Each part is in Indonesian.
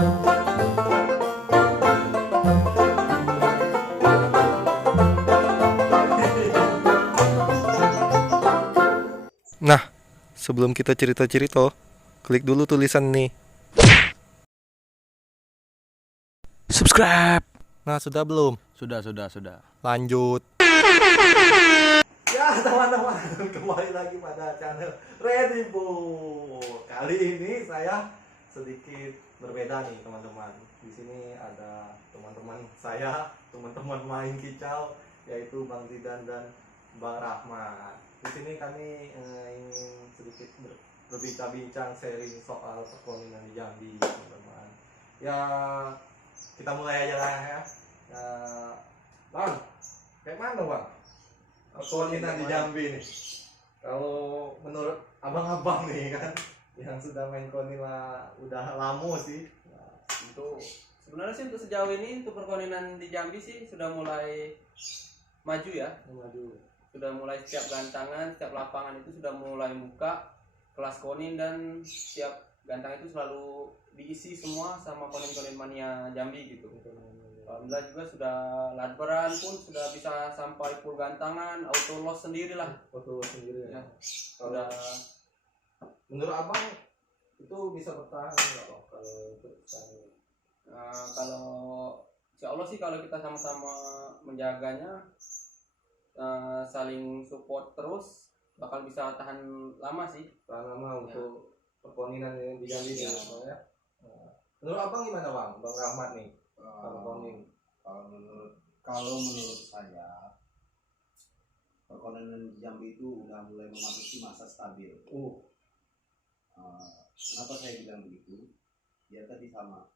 Nah, sebelum kita cerita-cerita, klik dulu tulisan nih. Subscribe. Nah, sudah belum? Sudah. Lanjut. Ya teman-teman, kembali lagi pada channel Ready Book. Kali ini saya sedikit berbeda nih teman-teman. Di sini ada teman-teman saya, teman-teman main kicau, yaitu Bang Zidan dan Bang Rahmat. Di sini kami ingin sedikit berbincang-bincang sharing soal perkawinan di Jambi, teman-teman. Ya, kita mulai aja lah ya. Bang, kayak mana Bang? Perkawinan di Jambi nih. Kalau menurut abang-abang nih kan, yang sudah main konila udah lama sih. Nah, untuk sebenarnya sih untuk sejauh ini untuk perkawinan di Jambi sih sudah mulai maju ya. Sudah mulai setiap gantangan, setiap lapangan itu sudah mulai buka kelas konin, dan setiap gantang itu selalu diisi semua sama konin-konin mania Jambi gitu. Alhamdulillah juga sudah ladberan pun sudah bisa sampai full gantangan, auto loss sendiri lah. Auto sendiri ya. Sudah. Menurut abang itu bisa bertahan nggak Bang kalau untuk sekarang? Kalau insya Allah sih kalau kita sama-sama menjaganya, saling support terus, bakal bisa tahan lama sih. Tahan lama untuk perkawinan yang di Jambi ya. Menurut abang gimana Bang? Bang Rahmat nih. Kalau menurut saya perkawinan di Jambi itu udah mulai memasuki masa stabil. Kenapa saya bilang begitu? Ya tadi sama.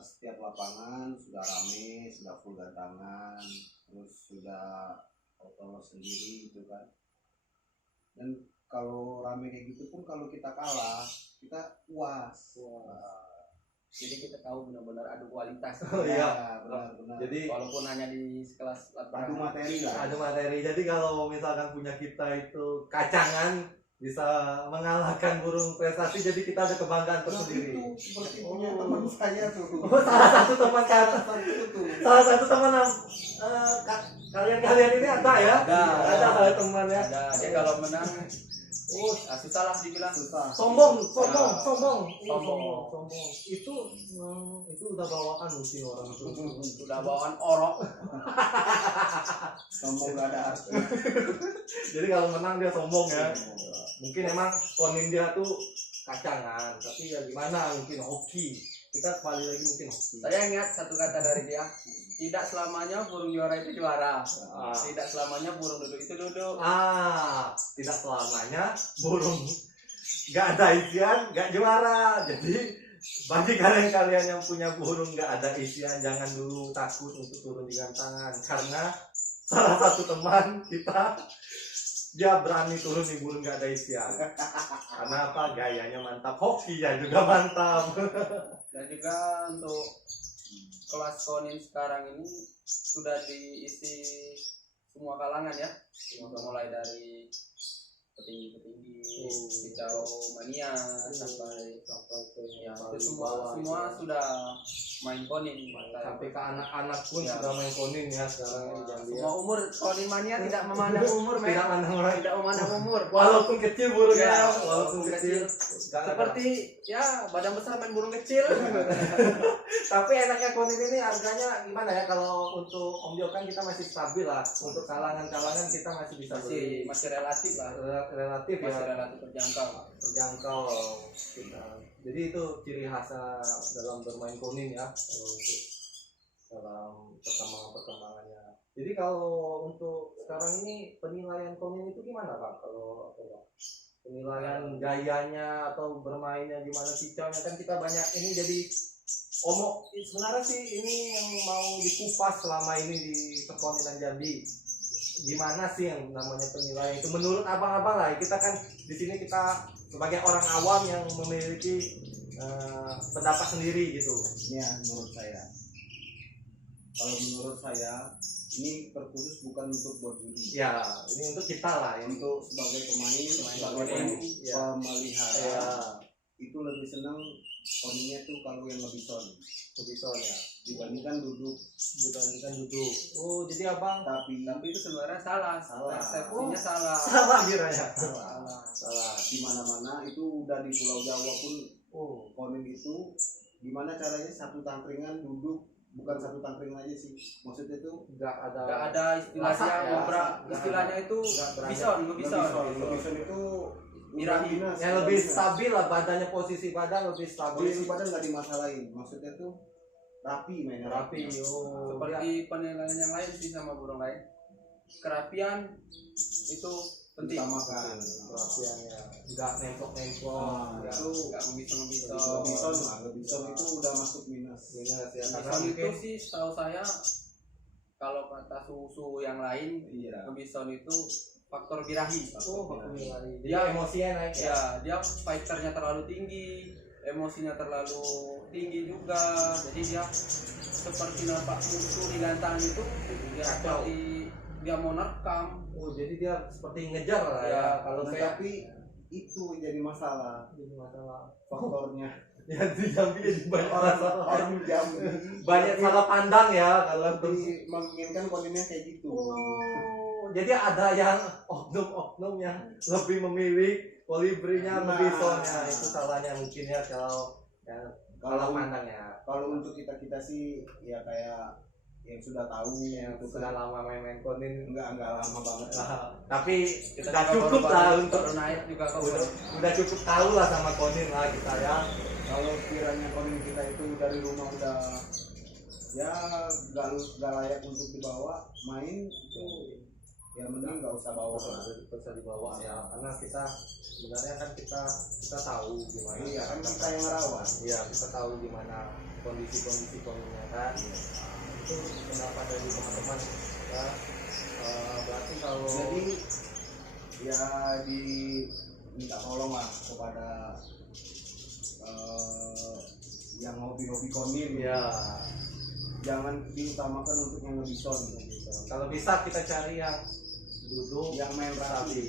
Setiap lapangan sudah rame, sudah full gantangan, terus sudah auto sendiri gitu kan. Dan kalau rame kayak gitu pun kalau kita kalah, kita puas. Jadi kita tahu benar-benar adu kualitas. Oh iya, benar. Jadi Walaupun hanya di sekelas adu materi lah. ada materi. Jadi kalau misalkan punya kita itu kacangan bisa mengalahkan burung prestasi, jadi kita ada kebanggaan tersendiri. Itu seperti punya teman saya tuh. Salah satu teman kalian ini ada ya? Ada teman ya. Dia kalau menang, susah lah dibilang. Sombong. Itu udah bawaan mungkin orang itu. Sudah bawaan orok. Sombong gak ada arti. Jadi kalau menang dia sombong ya. Mungkin emang konin dia tuh kacangan, tapi ya gimana, mungkin hoki. Kita kembali lagi mungkin hoki. Saya ingat satu kata dari dia, tidak selamanya burung juara itu juara. Tidak selamanya burung duduk itu duduk. Tidak selamanya burung gak ada isian gak juara. Jadi bagi kalian yang punya burung gak ada isian, jangan dulu takut untuk turun di gantangan, karena salah satu teman kita dia berani turun di burung gak ada isian. Karena apa? Gayanya mantap, hokinya juga mantap. Dan juga untuk kelas konin sekarang ini sudah diisi semua kalangan ya. Mulai dari petinggi, kicau mania sampai ya, itu semua sudah main konin. Sampai ke anak-anak pun ya, sudah main konin ya sekarang di Jambi. Semua umur konin mania tidak memandang umur, tidak memandang umur. Walaupun kecil burungnya, Ya, walaupun kecil. Seperti ya badan besar main burung kecil. Tapi enaknya konin ini harganya gimana ya? Kalau untuk Om Jo kan kita masih stabil lah. Untuk kalangan-kalangan kita masih bisa beli. masih relatif lah. Relatif ya. Masih relatif Terjangkau kita. Jadi itu ciri khas dalam bermain konin ya, dalam perkembangannya. Jadi kalau untuk sekarang ini penilaian konin itu gimana Pak? Kalau penilaian gayanya atau bermainnya gimana, kicaunya, kan kita banyak ini jadi sebenarnya sih ini yang mau dikupas selama ini di perkoninan Jambi. Gimana sih yang namanya penilaian itu menurut abang-abang lah? Kita kan di sini kita sebagai orang awam yang memiliki pendapat sendiri gitu. Ya, menurut saya. Kalau menurut saya ini terkhusus bukan untuk buat juri. Ya, ini untuk kita lah, Untuk sebagai pemain, sebagai pemelihara, itu lebih senang koninnya tuh kalau yang ngebison Robinson ya. dibandingkan duduk. Dibandingkan duduk. Oh, jadi abang Tapi Tapi itu sebenarnya salah. Salah. Persepsinya salah. salah kiranya. salah. Salah. Di mana-mana itu udah di Pulau Jawa pun Oh, konin itu gimana caranya satu tangkringan duduk, bukan satu tangkringan aja sih. Maksudnya tuh enggak ada. Nggak ada istilahnya Masak ya, nggak istilahnya itu nggak berani. bison, ngebison. ngebison itu Birahi. minus. Yang lebih stabil lah badannya, posisi badan lebih stabil. Kondisi badan nggak dimasalahin. Maksudnya tuh rapi mainnya. Rapi. Oh, Seperti penilaian yang lain sih sama burung lain. Kerapian itu penting. Utamakan. kerapiannya enggak nempok-nempok. Nah, Enggak itu Nggak ngebison-ngebison. ngebison lah, ngebison itu udah masuk minus. minus ya. Karena Ngebison itu mungkin sih setahu saya kalau kata susu yang lain Iya. ngebison itu faktor birahi. faktor nilai. Jadi Dia- emosinya naik ya. Ya, dia fighternya terlalu tinggi, emosinya terlalu tinggi juga. Jadi dia seperti nampak musuh di gantangan itu, dia Kacau. seperti dia mau nerkam. Oh, jadi dia seperti ngejar lah ya. Ya, Kalau Nah, kayak tapi itu jadi masalah jadi masalah. faktornya. Ya di Jambi jadi banyak orang salah. Orang Jambi Banyak salah pandang ya kalau lebih menginginkan koninnya kayak gitu. Oh, jadi ada yang oknum-oknum yang lebih memilih kolibrinya, Nah. ngebisonnya. Itu salahnya mungkin ya kalau yang salah Kalau pandangnya. kalau untuk kita sih ya kayak yang sudah tahu Yang gitu sudah kan. lama main konin. Enggak lama banget lah. Nah, tapi Kita udah juga cukup baru- lah baru- untuk baru naik juga kok. udah cukup tahu lah sama konin lah kita ya. Kalau kiranya konin kita itu dari rumah udah ya nggak layak untuk dibawa main itu ya mending nggak usah bawa lah. Bisa dibawa ya, karena kita sebenarnya kan kita tahu gimana. Iya kan kita yang ngerawat. Iya, kita tahu gimana kondisi koninnya kan. Itu pendapat dari teman-teman ya. Berarti kalau Jadi ya di minta tolong lah kepada yang hobi-hobi konin ya jangan diutamakan untuk yang ngebison kalau bisa kita cari yang duduk yang main rapi. stabil.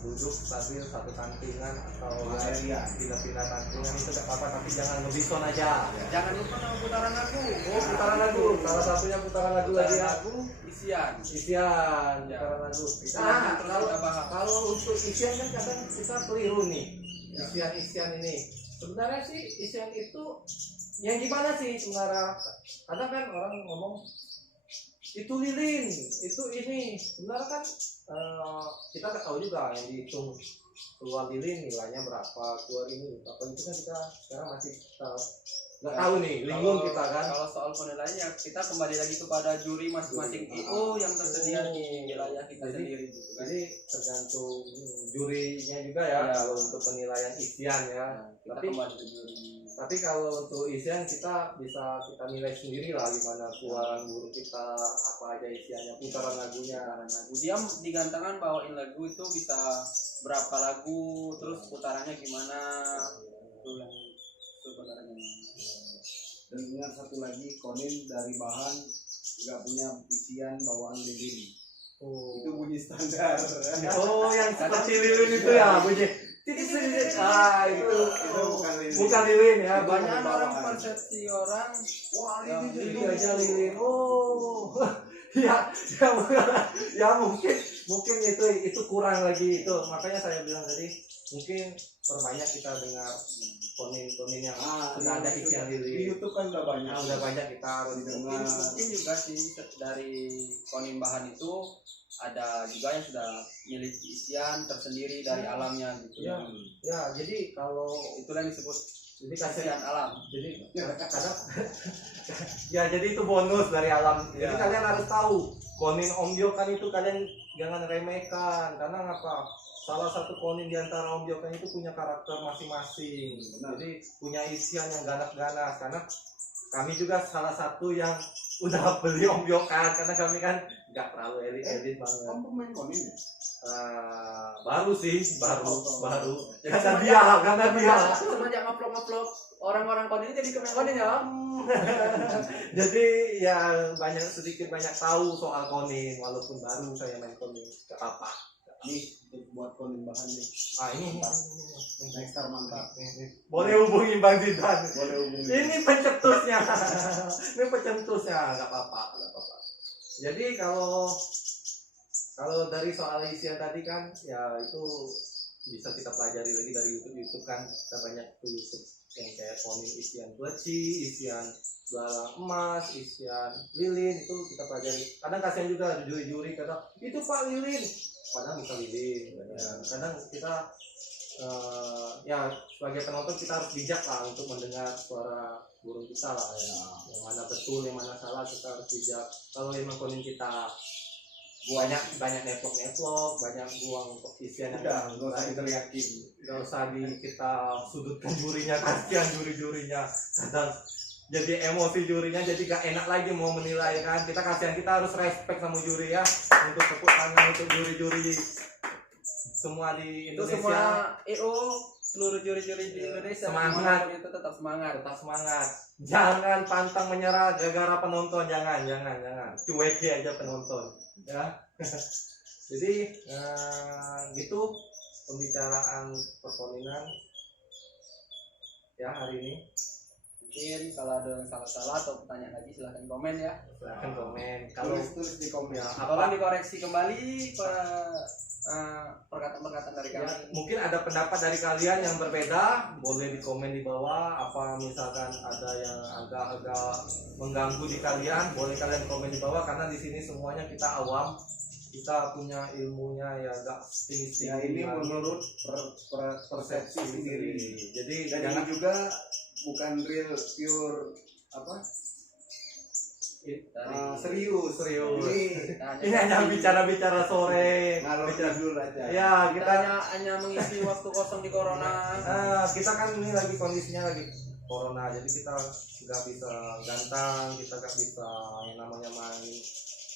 Duduk stabil satu tangkringan atau Iya. pindah-pindah tangkringan itu tidak apa-apa, tapi jangan ngebison aja. Jangan lupa nama putaran lagu. Oh, putaran lagu, salah satunya putaran lagu lagi Putaran ya. lagu isian. Isian, Ya. putaran lagu. Itu Nah, yang terus kalau kita bahas. kalau untuk isian kan kadang kita keliru nih. Ya. Isian ini. Sebenarnya sih isian itu yang gimana sih sebenarnya? Kadang kan orang ngomong itu lilin, itu ini. Sebenarnya kan kita nggak tahu juga yang dihitung keluar lilin nilainya berapa, keluar ini berapa, itu kan kita sekarang masih nggak tahu nih linglung kita kan. Kalau soal penilaiannya kita kembali lagi kepada juri masing-masing IO yang tersedia di wilayah kita Jadi- sendiri gitu kan. Jadi tergantung jurinya juga ya, Ya. kalau untuk penilaian isian ya. Kita Tapi kembali ke juri. tapi kalau untuk isian kita bisa kita nilai sendiri lah gimana keluaran burung kita, apa aja isiannya, putaran lagunya. Lagu dia di gantangan bawain lagu itu bisa berapa lagu, terus putarannya gimana, itu yang sebenarnya. Dan ingat satu lagi konin dari bahan nggak punya isian bawaan lilin itu bunyi standar. Oh, yang seperti lilin itu ya bunyi. Titik. Ah, itu bukan lilin. bukan lilin ya. Banyak Banyak orang persepsi orang Wah yang ini lilin aja lilin. Oh. ya mungkin itu kurang lagi itu. Makanya saya bilang tadi mungkin perbanyak kita dengar konin yang sudah ada isian di lilin. YouTube kan udah banyak. Nah, udah banyak kita harus dengar. mungkin juga sih dari konin bahan itu ada juga yang sudah miliki isian tersendiri dari alamnya gitu. Ya. Ya, jadi kalau Itulah yang disebut jadi kasih isian alam. jadi kadang ya jadi itu bonus dari alam. Jadi Ya. kalian harus tahu konin ombyokan itu kalian jangan remehkan, karena apa? Salah satu konin di antara ombyokan itu punya karakter masing-masing. Benar. Jadi punya isian yang ganas-ganas, karena kami juga salah satu yang udah beli ombyokan, karena kami kan nggak terlalu elit banget. Kamu pemain konin ya? Baru sih, baru. Jadi Karena dia. semenjak ngupload orang-orang konin jadi kena konin ya. Jadi ya sedikit banyak tahu soal konin, walaupun baru saya main konin, gak apa-apa. Nih untuk buat konin bahan nih. Ini. Nextar mantap. Boleh hubungi Bang Zidan. Boleh hubungi. Ini pencetusnya. Ini pencetusnya, nggak apa-apa. Jadi kalau dari soal isian tadi kan, ya itu bisa kita pelajari lagi dari YouTube kan. Kita banyak tuh YouTube yang kayak konin isian kleci, isian belalang emas, isian lilin, itu kita pelajari. Kadang kasihan juga juri-juri kadang itu Pak lilin, padahal bukan lilin. Kadang kita ya sebagai penonton kita harus bijak lah untuk mendengar suara burung kita lah ya. Yang mana betul, yang mana salah kita harus bijak. Kalau memang konin kita banyak neplok, banyak buang untuk isian yang Nggak usah diteriakin. nggak usah kita sudutkan jurinya, kasihan jurinya kadang jadi emosi jurinya, jadi gak enak lagi mau menilai kan. Kita kasihan, kita harus respect sama juri ya, untuk tepuk tangan untuk juri-juri semua di Itu Indonesia. semua seluruh juri-juri di Indonesia Semangat. itu tetap semangat. Jangan pantang menyerah gara-gara penonton, jangan cueki aja penonton ya. Jadi gitu pembicaraan perkoninan ya hari ini. Mungkin kalau ada yang salah-salah atau pertanyaan lagi silahkan komen ya. Silahkan komen. Kalau Tulis di komen. Tolong dikoreksi kembali perkataan-perkataan dari ya, kami. mungkin ada pendapat dari kalian yang berbeda, boleh di komen di bawah. Apa misalkan ada yang agak-agak mengganggu di kalian, boleh kalian komen di bawah, karena di sini semuanya kita awam, kita punya ilmunya ya agak tinggi. Ya ini menurut persepsi sendiri. Jadi Dan jangan ini juga bukan real pure apa serius. Ini hanya bicara-bicara sore. Ngalor ngidul aja. Ya Kita kita hanya mengisi waktu kosong di corona. kita kan ini lagi kondisinya lagi corona, jadi kita nggak bisa gantang, kita nggak bisa yang namanya main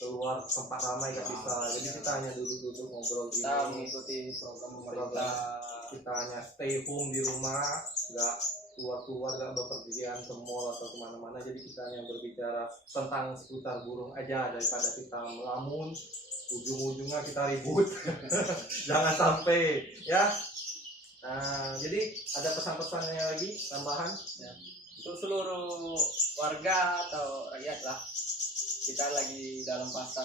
keluar tempat ramai, nggak bisa. Jadi kita hanya duduk-duduk ngobrol di Kita mengikuti program pemerintah. kita hanya stay home di rumah, nggak keluar nggak bepergian ke mall atau kemana-mana. Jadi kita hanya berbicara tentang seputar burung aja, daripada kita melamun ujung-ujungnya kita ribut. Jangan sampai ya. Nah, jadi ada pesan-pesannya lagi tambahan Ya. Untuk seluruh warga atau rakyat lah, kita lagi dalam masa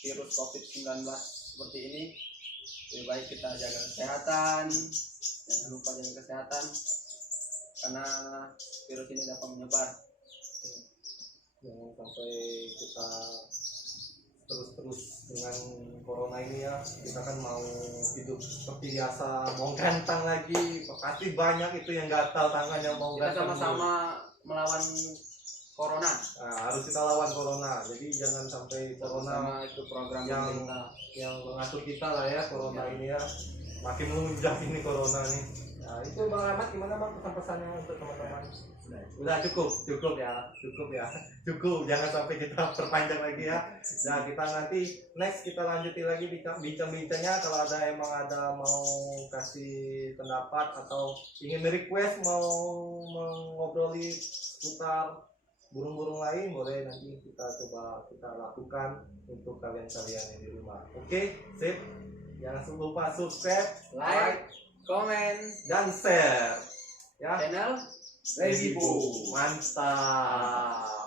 virus COVID-19 seperti ini. Lebih baik kita jaga kesehatan, jangan lupa jaga kesehatan, karena virus ini dapat menyebar. Jangan sampai kita terus dengan corona ini ya. Kita kan mau hidup seperti biasa, mau gantang lagi, pasti banyak itu yang gatal tangannya mau Kita gantang. sama-sama melawan corona. Nah, harus kita lawan corona. Jadi jangan sampai corona Sama itu program yang- pemerintah. yang mengatur kita lah ya, corona ini ya. Makin melunjak ini corona nih. Nah, itu Bang Rahmat gimana Bang pesan-pesannya untuk teman-teman? Udah cukup ya. Jangan sampai kita perpanjang lagi ya. Nah, kita nanti next kita lanjutin lagi bincang-bincangnya. Kalau emang ada mau kasih pendapat atau ingin request mau mengobroli seputar burung-burung lain, boleh nanti kita coba kita lakukan untuk kalian-kalian yang di rumah. Oke, sip. Jangan lupa subscribe, Like, komen, dan share. Ya. channel Ready, Bu. Mantap.